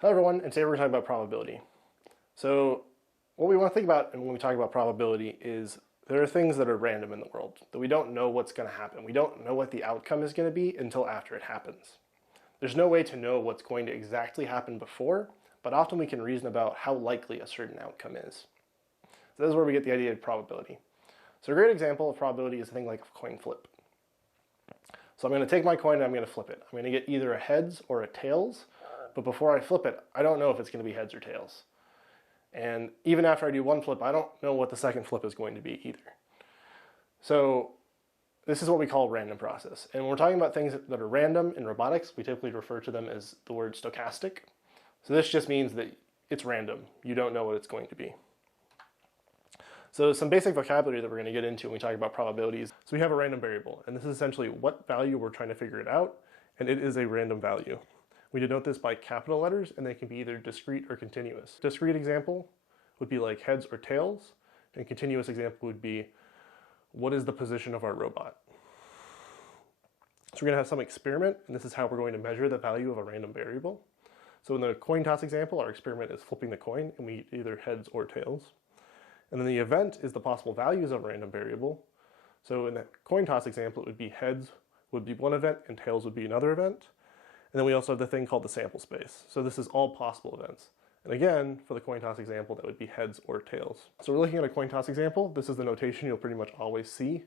Hello everyone, and today we're talking about probability. So what we want to think about when we talk about probability is there are things that are random in the world, that we don't know what's going to happen. We don't know what the outcome is going to be until after it happens. There's no way to know what's going to exactly happen before, but often we can reason about how likely a certain outcome is. So this is where we get the idea of probability. So a great example of probability is a thing like a coin flip. So I'm going to take my coin and I'm going to flip it. I'm going to get either a heads or a tails, but before I flip it, I don't know if it's going to be heads or tails. And even after I do one flip, I don't know what the second flip is going to be either. So this is what we call a random process. And when we're talking about things that are random in robotics, we typically refer to them as the word stochastic. So this just means that it's random. You don't know what it's going to be. So some basic vocabulary that we're going to get into when we talk about probabilities. So we have a random variable, and this is essentially what value we're trying to figure it out, and it is a random value. We denote this by capital letters, and they can be either discrete or continuous. Discrete example would be like heads or tails, and continuous example would be what is the position of our robot. So we're going to have some experiment, and this is how we're going to measure the value of a random variable. So in the coin toss example, our experiment is flipping the coin, and we get either heads or tails. And then the event is the possible values of a random variable. So in the coin toss example, it would be heads would be one event and tails would be another event. And then we also have the thing called the sample space. So this is all possible events. And again, for the coin toss example, that would be heads or tails. So we're looking at a coin toss example. This is the notation you'll pretty much always see.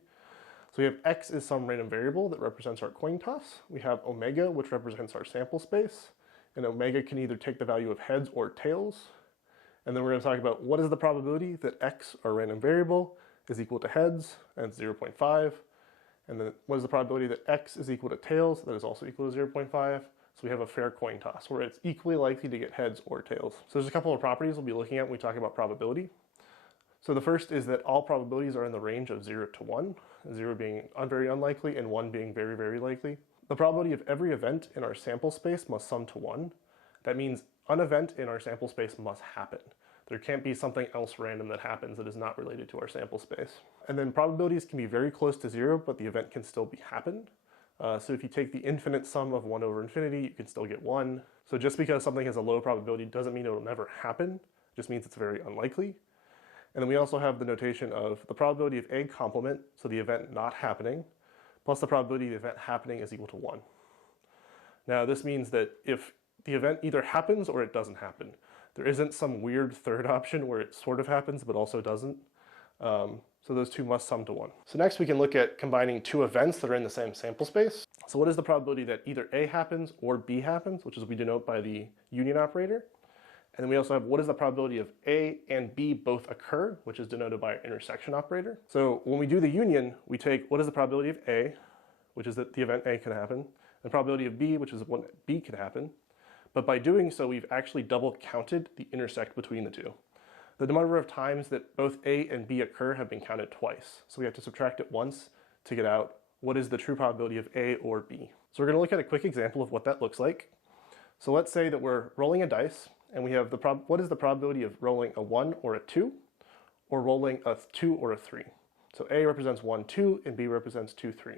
So we have x is some random variable that represents our coin toss. We have omega, which represents our sample space. And omega can either take the value of heads or tails. And then we're going to talk about what is the probability that x, our random variable, is equal to heads, and it's 0.5. And then what is the probability that x is equal to tails, that is also equal to 0.5. So we have a fair coin toss where it's equally likely to get heads or tails. So there's a couple of properties we'll be looking at when we talk about probability. So the first is that all probabilities are in the range of 0 to 1, 0 being very unlikely and 1 being very, very likely. The probability of every event in our sample space must sum to 1. That means an event in our sample space must happen. There can't be something else random that happens that is not related to our sample space. And then probabilities can be very close to 0, but the event can still be happened. So if you take the infinite sum of 1 over infinity, you can still get 1. So just because something has a low probability doesn't mean it will never happen. It just means it's very unlikely. And then we also have the notation of the probability of a complement, so the event not happening, plus the probability of the event happening is equal to 1. Now this means that if the event either happens or it doesn't happen, there isn't some weird third option where it sort of happens but also doesn't. So those two must sum to 1. So next we can look at combining two events that are in the same sample space. So what is the probability that either A happens or B happens, which is we denote by the union operator. And then we also have what is the probability of A and B both occur, which is denoted by our intersection operator. So when we do the union, we take what is the probability of A, which is that the event A can happen, and the probability of B, which is when B can happen. But by doing so, we've actually double counted the intersect between the two. The number of times that both A and B occur have been counted twice. So we have to subtract it once to get out what is the true probability of A or B. So we're going to look at a quick example of what that looks like. So let's say that we're rolling a dice and we have what is the probability of rolling a 1 or a 2 or rolling a 2 or a 3. So A represents 1, 2 and B represents 2, 3.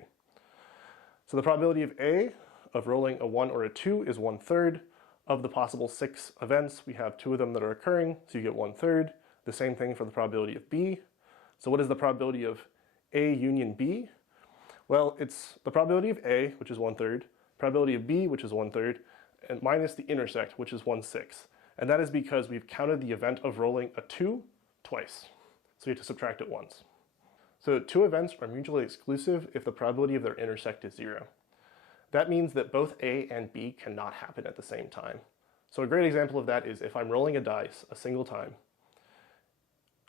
So the probability of A of rolling a 1 or a 2 is 1/3. Of the possible 6 events, we have 2 of them that are occurring, so you get 1/3. The same thing for the probability of B. So what is the probability of A union B? Well, it's the probability of A, which is 1/3, probability of B, which is 1/3, and minus the intersect, which is 1/6. And that is because we've counted the event of rolling a 2 twice. So you have to subtract it once. So 2 events are mutually exclusive if the probability of their intersect is 0. That means that both A and B cannot happen at the same time. So a great example of that is if I'm rolling a dice a single time,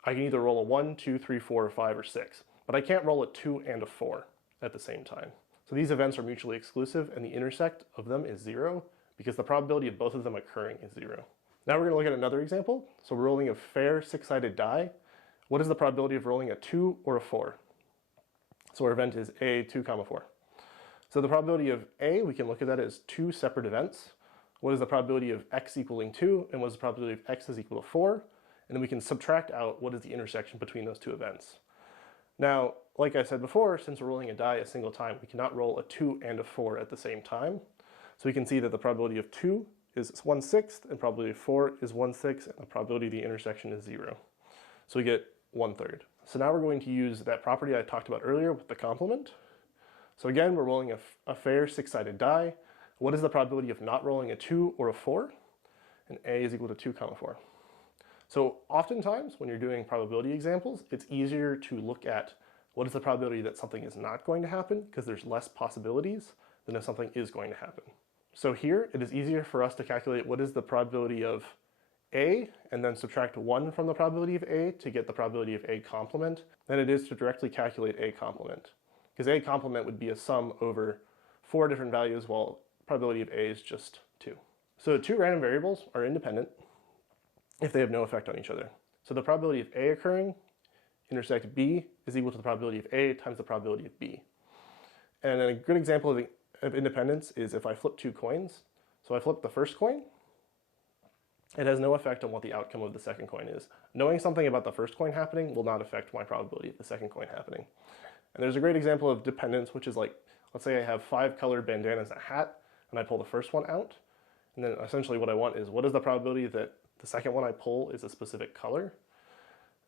I can either roll a 1, 2, 3, 4, or 5, or 6, but I can't roll a 2 and a 4 at the same time. So these events are mutually exclusive and the intersect of them is 0 because the probability of both of them occurring is 0. Now we're going to look at another example. So we're rolling a fair 6-sided die. What is the probability of rolling a 2 or a 4? So our event is A, 2, 4. So the probability of A, we can look at that as 2 separate events. What is the probability of x equaling 2 and what is the probability of x is equal to 4? And then we can subtract out what is the intersection between those 2 events. Now, like I said before, since we're rolling a die a single time, we cannot roll a 2 and a 4 at the same time. So we can see that the probability of 2 is 1/6, and probability of 4 is 1/6, and the probability of the intersection is 0. So we get 1/3. So now we're going to use that property I talked about earlier with the complement. So again, we're rolling a fair six-sided die. What is the probability of not rolling a 2 or a 4? And A is equal to 2, 4. So oftentimes when you're doing probability examples, it's easier to look at what is the probability that something is not going to happen, because there's less possibilities than if something is going to happen. So here, it is easier for us to calculate what is the probability of A, and then subtract 1 from the probability of A to get the probability of A complement, than it is to directly calculate A complement. Because A complement would be a sum over 4 different values, while probability of A is just 2. So 2 random variables are independent if they have no effect on each other. So the probability of A occurring intersect B is equal to the probability of A times the probability of B. And a good example of independence is if I flip 2 coins. So I flip the first coin, it has no effect on what the outcome of the second coin is. Knowing something about the first coin happening will not affect my probability of the second coin happening. And there's a great example of dependence, which is like, let's say I have 5 colored bandanas and a hat, and I pull the first one out. And then essentially what I want is, what is the probability that the second one I pull is a specific color?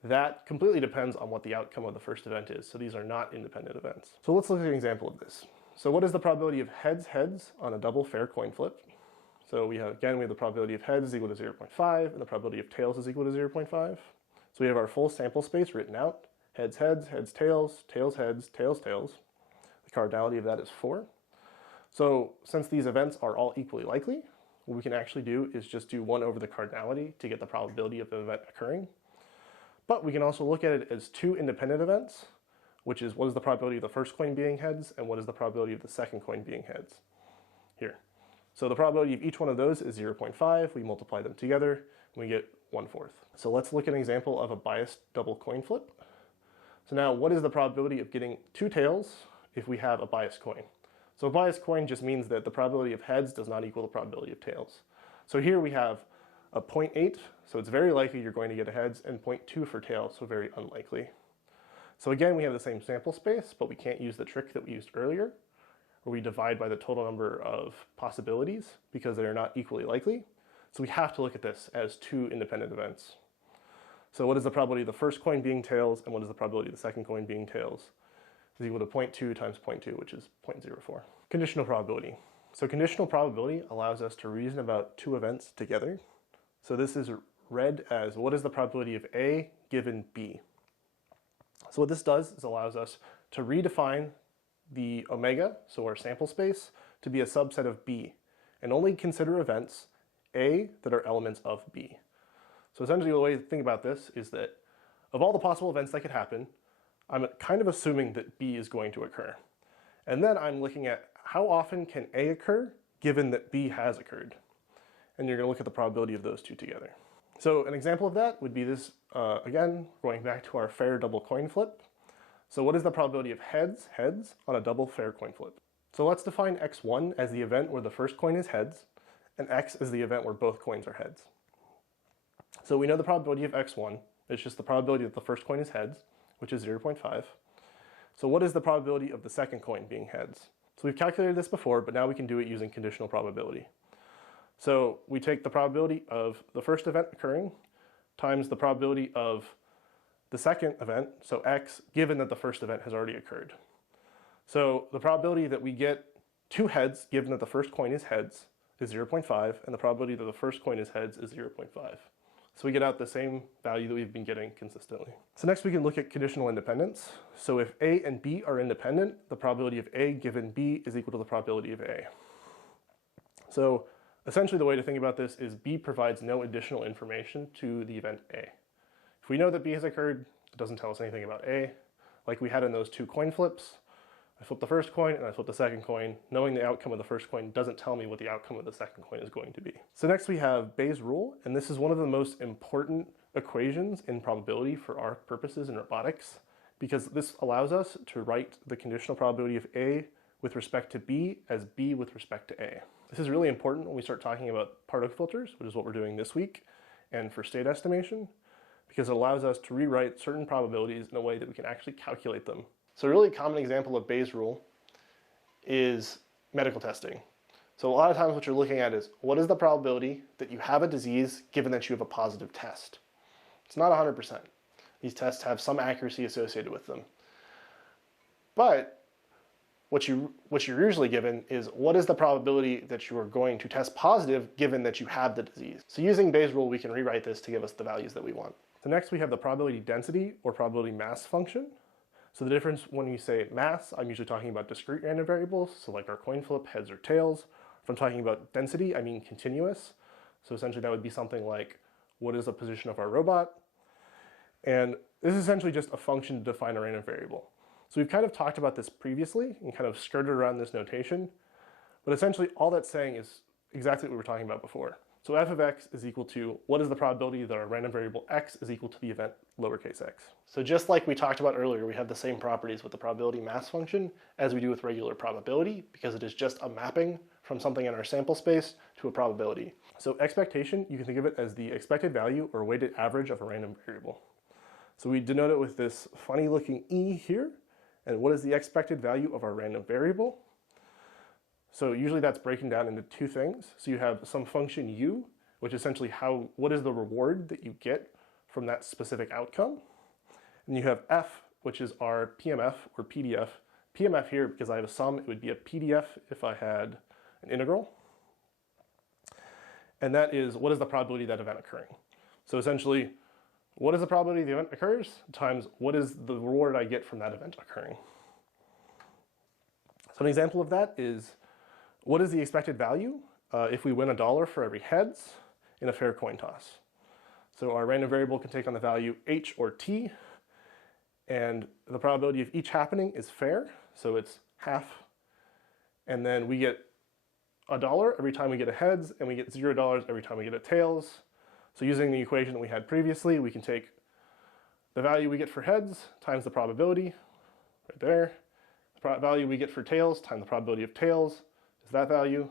That completely depends on what the outcome of the first event is. So these are not independent events. So let's look at an example of this. So what is the probability of heads on a double fair coin flip? So we have the probability of heads is equal to 0.5, and the probability of tails is equal to 0.5. So we have our full sample space written out. Heads, tails, heads, tails. The cardinality of that is 4. So since these events are all equally likely, what we can actually do is just do 1 over the cardinality to get the probability of the event occurring. But we can also look at it as 2 independent events, which is what is the probability of the first coin being heads and what is the probability of the second coin being heads here. So the probability of each one of those is 0.5. We multiply them together and we get 1/4. So let's look at an example of a biased double coin flip. So now what is the probability of getting 2 tails if we have a biased coin? So a biased coin just means that the probability of heads does not equal the probability of tails. So here we have a 0.8, so it's very likely you're going to get a heads, and 0.2 for tails, so very unlikely. So again, we have the same sample space, but we can't use the trick that we used earlier, where we divide by the total number of possibilities because they are not equally likely. So we have to look at this as 2 independent events. So what is the probability of the first coin being tails, and what is the probability of the second coin being tails? Is equal to 0.2 times 0.2, which is 0.04. Conditional probability. So conditional probability allows us to reason about 2 events together. So this is read as, what is the probability of A given B? So what this does is allows us to redefine the omega, so our sample space, to be a subset of B, and only consider events A that are elements of B. So essentially the way to think about this is that of all the possible events that could happen, I'm kind of assuming that B is going to occur. And then I'm looking at how often can A occur given that B has occurred. And you're going to look at the probability of those 2 together. So an example of that would be this, again, going back to our fair double coin flip. So what is the probability of heads on a double fair coin flip? So let's define x1 as the event where the first coin is heads, and x is the event where both coins are heads. So we know the probability of x1, it's just the probability that the first coin is heads, which is 0.5. So what is the probability of the second coin being heads? So we've calculated this before, but now we can do it using conditional probability. So we take the probability of the first event occurring times the probability of the second event, so x, given that the first event has already occurred. So the probability that we get 2 heads, given that the first coin is heads, is 0.5, and the probability that the first coin is heads is 0.5. So we get out the same value that we've been getting consistently. So next we can look at conditional independence. So if A and B are independent, the probability of A given B is equal to the probability of A. So essentially the way to think about this is B provides no additional information to the event A. If we know that B has occurred, it doesn't tell us anything about A. Like we had in those 2 coin flips, I flip the first coin and I flip the second coin. Knowing the outcome of the first coin doesn't tell me what the outcome of the second coin is going to be. So next we have Bayes' rule, and this is one of the most important equations in probability for our purposes in robotics, because this allows us to write the conditional probability of A with respect to B as B with respect to A. This is really important when we start talking about particle filters, which is what we're doing this week, and for state estimation, because it allows us to rewrite certain probabilities in a way that we can actually calculate them. So a really common example of Bayes' rule is medical testing. So a lot of times what you're looking at is, what is the probability that you have a disease given that you have a positive test? It's not 100%. These tests have some accuracy associated with them. But what you're usually given is, what is the probability that you are going to test positive given that you have the disease? So using Bayes' rule, we can rewrite this to give us the values that we want. So next we have the probability density or probability mass function. So the difference when you say mass, I'm usually talking about discrete random variables, so like our coin flip, heads or tails. If I'm talking about density, I mean continuous. So essentially that would be something like, what is the position of our robot? And this is essentially just a function to define a random variable. So we've kind of talked about this previously and kind of skirted around this notation, but essentially all that's saying is exactly what we were talking about before. So f of x is equal to, what is the probability that our random variable x is equal to the event lowercase x. So just like we talked about earlier, we have the same properties with the probability mass function as we do with regular probability, because it is just a mapping from something in our sample space to a probability. So expectation, you can think of it as the expected value or weighted average of a random variable. So we denote it with this funny looking E here. And what is the expected value of our random variable? So usually that's breaking down into two things. So you have some function U, which is essentially what is the reward that you get from that specific outcome. And you have F, which is our PMF or PDF. PMF here, because I have a sum, it would be a PDF if I had an integral. And that is, what is the probability of that event occurring? So essentially, what is the probability the event occurs times what is the reward I get from that event occurring? So an example of that is, what is the expected value if we win $1 for every heads in a fair coin toss? So our random variable can take on the value h or t, and the probability of each happening is fair, so it's half. And then we get $1 every time we get a heads, and we get $0 every time we get a tails. So using the equation that we had previously, we can take the value we get for heads times the probability, right there. The value we get for tails times the probability of tails is that value.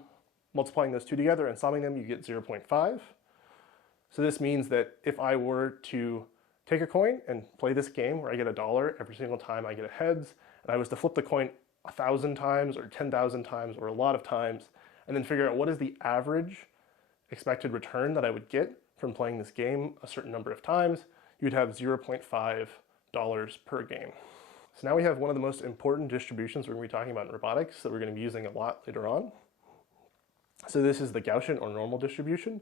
Multiplying those two together and summing them, you get 0.5. So this means that if I were to take a coin and play this game where I get $1 every single time I get a heads, and I was to flip the coin 1,000 times or 10,000 times or a lot of times, and then figure out what is the average expected return that I would get from playing this game a certain number of times, you'd have $0.5 per game. So now we have one of the most important distributions we're going to be talking about in robotics that we're going to be using a lot later on. So this is the Gaussian or normal distribution,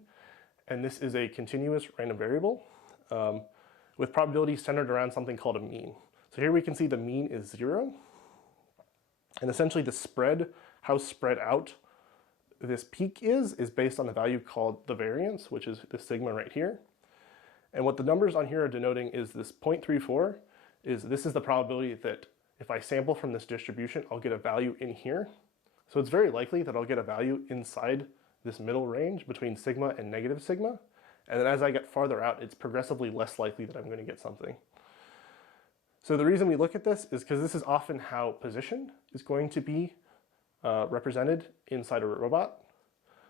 and this is a continuous random variable with probability centered around something called a mean. So here we can see the mean is 0, and essentially the spread, how spread out this peak is based on a value called the variance, which is the sigma right here. And what the numbers on here are denoting is this 0.34 this is the probability that if I sample from this distribution, I'll get a value in here. So it's very likely that I'll get a value inside this middle range between sigma and negative sigma. And then as I get farther out, it's progressively less likely that I'm going to get something. So the reason we look at this is because this is often how position is going to be represented inside a robot.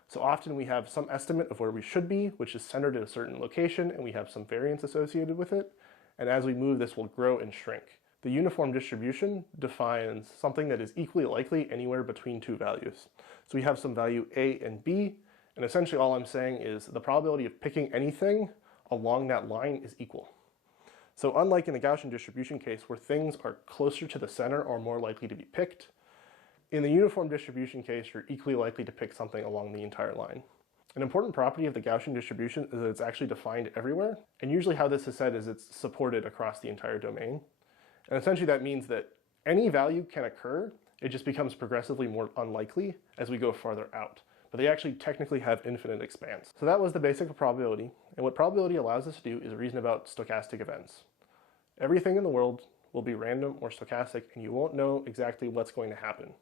So often we have some estimate of where we should be, which is centered at a certain location, and we have some variance associated with it. And as we move, this will grow and shrink. The uniform distribution defines something that is equally likely anywhere between two values. So we have some value A and B, and essentially all I'm saying is the probability of picking anything along that line is equal. So unlike in the Gaussian distribution case where things are closer to the center or more likely to be picked, in the uniform distribution case, you're equally likely to pick something along the entire line. An important property of the Gaussian distribution is that it's actually defined everywhere, and usually how this is said is it's supported across the entire domain. And essentially that means that any value can occur, it just becomes progressively more unlikely as we go farther out. But they actually technically have infinite expanse. So that was the basic of probability, and what probability allows us to do is reason about stochastic events. Everything in the world will be random or stochastic, and you won't know exactly what's going to happen.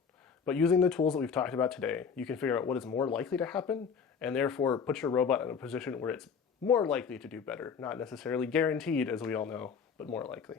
But using the tools that we've talked about today, you can figure out what is more likely to happen, and therefore put your robot in a position where it's more likely to do better. Not necessarily guaranteed, as we all know, but more likely.